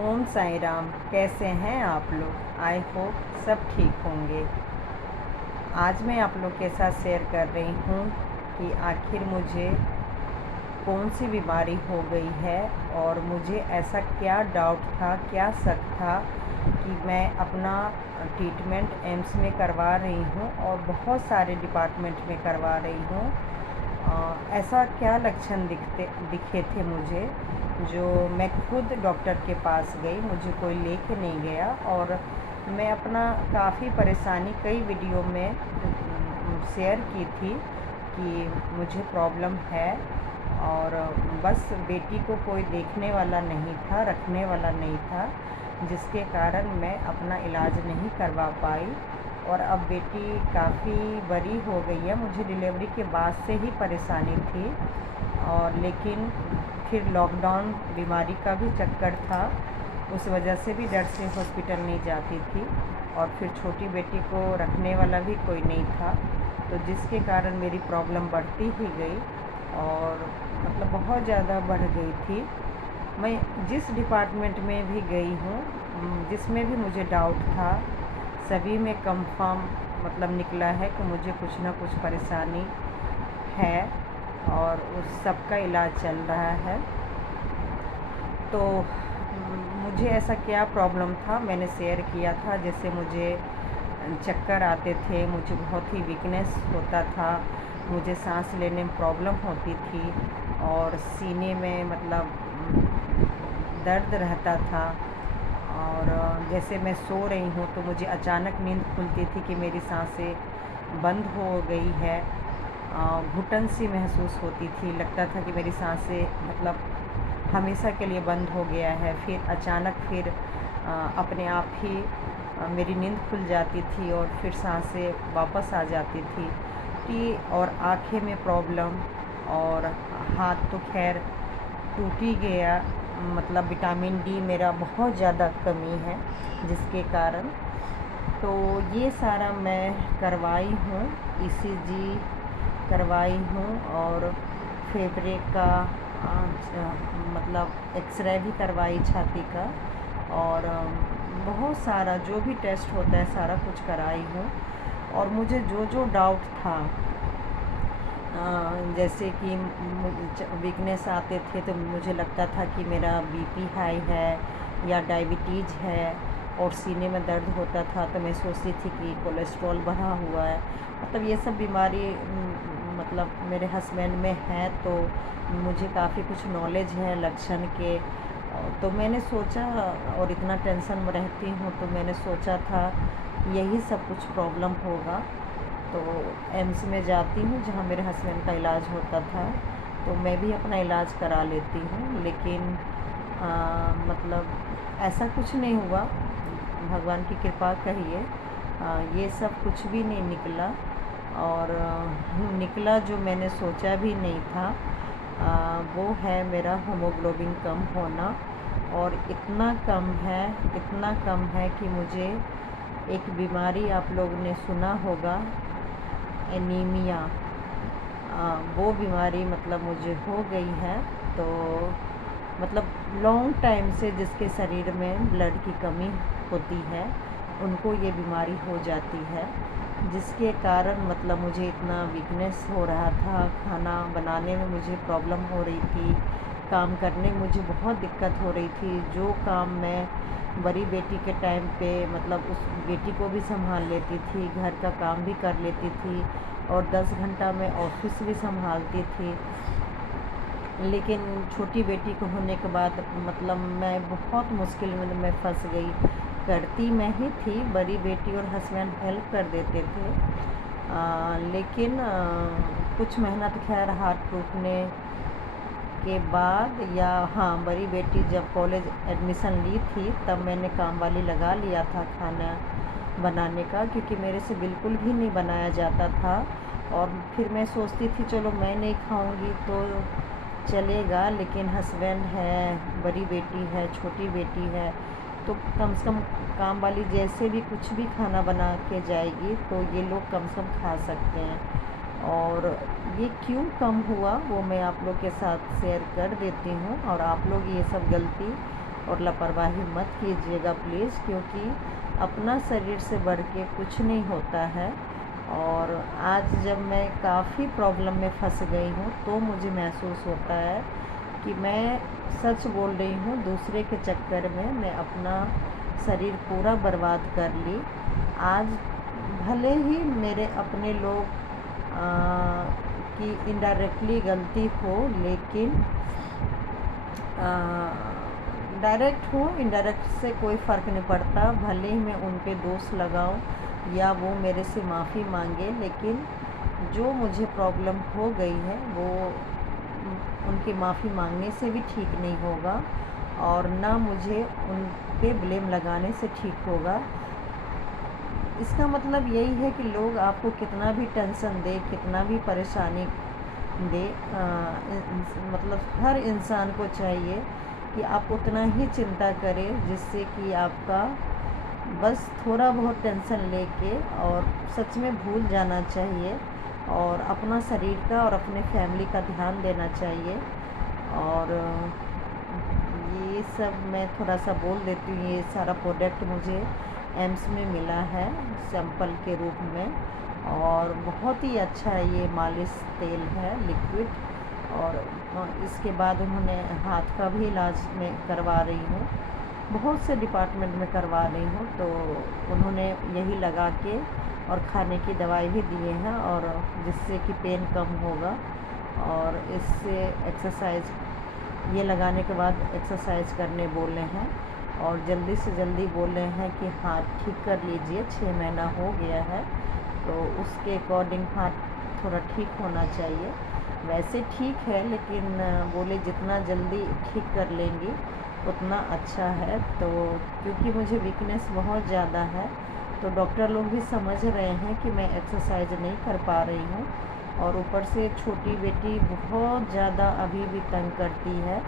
ओम साई राम। कैसे हैं आप लोग? आई होप सब ठीक होंगे। आज मैं आप लोग के साथ शेयर कर रही हूँ कि आखिर मुझे कौन सी बीमारी हो गई है और मुझे ऐसा क्या डाउट था, क्या शक था कि मैं अपना ट्रीटमेंट एम्स में करवा रही हूँ और बहुत सारे डिपार्टमेंट में करवा रही हूँ। ऐसा क्या लक्षण दिखे थे मुझे, जो मैं खुद डॉक्टर के पास गई, मुझे कोई लेके नहीं गया। और मैं अपना काफ़ी परेशानी कई वीडियो में शेयर की थी कि मुझे प्रॉब्लम है, और बस बेटी को कोई देखने वाला नहीं था, रखने वाला नहीं था, जिसके कारण मैं अपना इलाज नहीं करवा पाई। और अब बेटी काफ़ी बड़ी हो गई है। मुझे डिलीवरी के बाद से ही परेशानी थी, और लेकिन फिर लॉकडाउन बीमारी का भी चक्कर था, उस वजह से भी डर से हॉस्पिटल नहीं जाती थी। और फिर छोटी बेटी को रखने वाला भी कोई नहीं था, तो जिसके कारण मेरी प्रॉब्लम बढ़ती ही गई, और मतलब बहुत ज़्यादा बढ़ गई थी। मैं जिस डिपार्टमेंट में भी गई हूँ, जिसमें भी मुझे डाउट था, सभी में कंफर्म मतलब निकला है कि मुझे कुछ ना कुछ परेशानी है, और उस सब का इलाज चल रहा है। तो मुझे ऐसा क्या प्रॉब्लम था, मैंने शेयर किया था। जैसे मुझे चक्कर आते थे, मुझे बहुत ही वीकनेस होता था, मुझे सांस लेने में प्रॉब्लम होती थी, और सीने में मतलब दर्द रहता था। और जैसे मैं सो रही हूँ तो मुझे अचानक नींद खुलती थी कि मेरी सांसें बंद हो गई है, घुटन सी महसूस होती थी, लगता था कि मेरी सांसें मतलब हमेशा के लिए बंद हो गया है। फिर अचानक फिर अपने आप ही मेरी नींद खुल जाती थी, और फिर सांसें वापस आ जाती थी। और आँखें में प्रॉब्लम, और हाथ तो खैर टूट ही गया, मतलब विटामिन डी मेरा बहुत ज़्यादा कमी है, जिसके कारण तो ये सारा मैं करवाई हूँ, ईसीजी करवाई हूँ, और फेफड़े का मतलब एक्सरे भी करवाई छाती का, और बहुत सारा जो भी टेस्ट होता है सारा कुछ कराई हूँ। और मुझे जो जो डाउट था, जैसे कि वीकनेस आते थे तो मुझे लगता था कि मेरा बीपी हाई है या डायबिटीज़ है, और सीने में दर्द होता था तो मैं सोचती थी कि कोलेस्ट्रॉल बढ़ा हुआ है। मतलब ये सब बीमारी मतलब मेरे हस्बैंड में है, तो मुझे काफ़ी कुछ नॉलेज है लक्षण के। तो मैंने सोचा, और इतना टेंशन में रहती हूँ, तो मैंने सोचा था यही सब कुछ प्रॉब्लम होगा। तो एम्स में जाती हूँ जहाँ मेरे हस्बैंड का इलाज होता था, तो मैं भी अपना इलाज करा लेती हूँ। लेकिन मतलब ऐसा कुछ नहीं हुआ, भगवान की कृपा कहिए। ये सब कुछ भी नहीं निकला, और निकला जो मैंने सोचा भी नहीं था, वो है मेरा हीमोग्लोबिन कम होना। और इतना कम है, इतना कम है कि मुझे एक बीमारी आप लोगों ने सुना होगा, एनीमिया, वो बीमारी मतलब मुझे हो गई है। तो मतलब लॉन्ग टाइम से जिसके शरीर में ब्लड की कमी होती है, उनको ये बीमारी हो जाती है, जिसके कारण मतलब मुझे इतना वीकनेस हो रहा था। खाना बनाने में मुझे प्रॉब्लम हो रही थी, काम करने में मुझे बहुत दिक्कत हो रही थी। जो काम मैं बड़ी बेटी के टाइम पे मतलब उस बेटी को भी संभाल लेती थी, घर का काम भी कर लेती थी, और 10 घंटा मैं ऑफिस भी संभालती थी, लेकिन छोटी बेटी को होने के बाद मतलब मैं बहुत मुश्किल में मैं फंस गई। करती मैं ही थी, बड़ी बेटी और हस्बैंड हेल्प कर देते थे, लेकिन कुछ मेहनत खैर हाथ टूटने के बाद, या हाँ, बड़ी बेटी जब कॉलेज एडमिशन ली थी तब मैंने काम वाली लगा लिया था खाना बनाने का, क्योंकि मेरे से बिल्कुल भी नहीं बनाया जाता था। और फिर मैं सोचती थी चलो मैं नहीं खाऊंगी तो चलेगा, लेकिन हस्बैंड है, बड़ी बेटी है, छोटी बेटी है, तो कम से कम काम वाली जैसे भी कुछ भी खाना बना के जाएगी तो ये लोग कम से कम खा सकते हैं। और ये क्यों कम हुआ वो मैं आप लोग के साथ शेयर कर देती हूँ, और आप लोग ये सब गलती और लापरवाही मत कीजिएगा प्लीज़, क्योंकि अपना शरीर से बढ़ के कुछ नहीं होता है। और आज जब मैं काफ़ी प्रॉब्लम में फंस गई हूँ तो मुझे महसूस होता है कि मैं सच बोल रही हूँ, दूसरे के चक्कर में मैं अपना शरीर पूरा बर्बाद कर ली। आज भले ही मेरे अपने लोग की इनडायरेक्टली गलती हो, लेकिन डायरेक्ट हो इनडायरेक्ट से कोई फ़र्क नहीं पड़ता। भले ही मैं उन पे दोष लगाऊं या वो मेरे से माफ़ी मांगे, लेकिन जो मुझे प्रॉब्लम हो गई है वो उनकी माफ़ी मांगने से भी ठीक नहीं होगा, और ना मुझे उन पे ब्लेम लगाने से ठीक होगा। इसका मतलब यही है कि लोग आपको कितना भी टेंशन दे, कितना भी परेशानी दे, मतलब हर इंसान को चाहिए कि आप उतना ही चिंता करें जिससे कि आपका बस थोड़ा बहुत टेंशन लेके और सच में भूल जाना चाहिए, और अपना शरीर का और अपने फैमिली का ध्यान देना चाहिए। और ये सब मैं थोड़ा सा बोल देती हूँ। ये सारा प्रोडक्ट मुझे एम्स में मिला है सैंपल के रूप में, और बहुत ही अच्छा है। ये मालिश तेल है लिक्विड, और इसके बाद उन्होंने हाथ का भी इलाज में करवा रही हूँ, बहुत से डिपार्टमेंट में करवा रही हूँ, तो उन्होंने यही लगा के और खाने की दवाई भी दिए हैं, और जिससे कि पेन कम होगा। और इससे एक्सरसाइज, ये लगाने के बाद एक्सरसाइज करने बोले हैं, और जल्दी से जल्दी बोले हैं कि हाथ ठीक कर लीजिए, 6 महीना हो गया है, तो उसके अकॉर्डिंग हाथ थोड़ा ठीक होना चाहिए। वैसे ठीक है, लेकिन बोले जितना जल्दी ठीक कर लेंगी उतना अच्छा है। तो क्योंकि मुझे वीकनेस बहुत ज़्यादा है, तो डॉक्टर लोग भी समझ रहे हैं कि मैं एक्सरसाइज नहीं कर पा रही हूँ, और ऊपर से छोटी बेटी बहुत ज़्यादा अभी भी तंग करती है।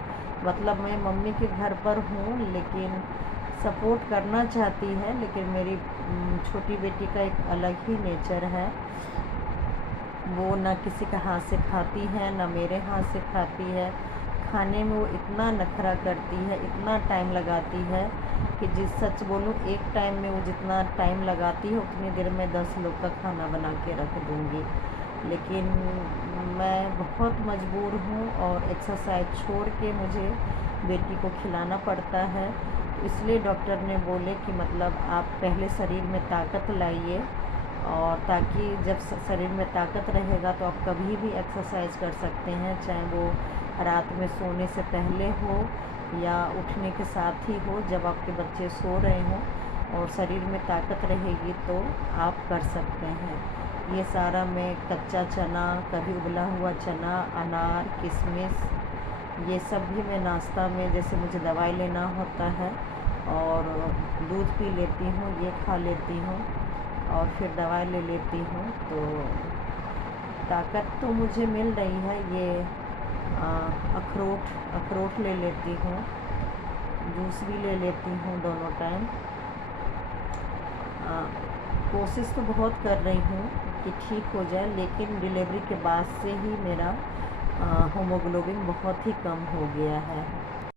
मतलब मैं मम्मी के घर पर हूँ, लेकिन सपोर्ट करना चाहती है, लेकिन मेरी छोटी बेटी का एक अलग ही नेचर है। वो ना किसी का हाथ से खाती है, ना मेरे हाथ से खाती है। खाने में वो इतना नखरा करती है, इतना टाइम लगाती है कि सच बोलूँ, एक टाइम में वो जितना टाइम लगाती है उतनी देर में 10 लोग का खाना बना के रख दूँगी। लेकिन मैं बहुत मजबूर हूँ, और एक्सरसाइज छोड़ के मुझे बेटी को खिलाना पड़ता है। तो इसलिए डॉक्टर ने बोले कि मतलब आप पहले शरीर में ताकत लाइए, और ताकि जब शरीर में ताकत रहेगा तो आप कभी भी एक्सरसाइज कर सकते हैं, चाहे वो रात में सोने से पहले हो या उठने के साथ ही हो, जब आपके बच्चे सो रहे हों और शरीर में ताकत रहेगी तो आप कर सकते हैं। ये सारा मैं कच्चा चना, कभी उबला हुआ चना, अनार, किशमिश, ये सब भी मैं नाश्ता में, जैसे मुझे दवाई लेना होता है और दूध पी लेती हूँ, ये खा लेती हूँ और फिर दवाई ले लेती हूँ, तो ताकत तो मुझे मिल रही है। ये अखरोट ले लेती हूँ, जूस भी ले लेती हूँ दोनों टाइम। कोशिश तो बहुत कर रही हूँ कि ठीक हो जाए, लेकिन डिलीवरी के बाद से ही मेरा हीमोग्लोबिन बहुत ही कम हो गया है।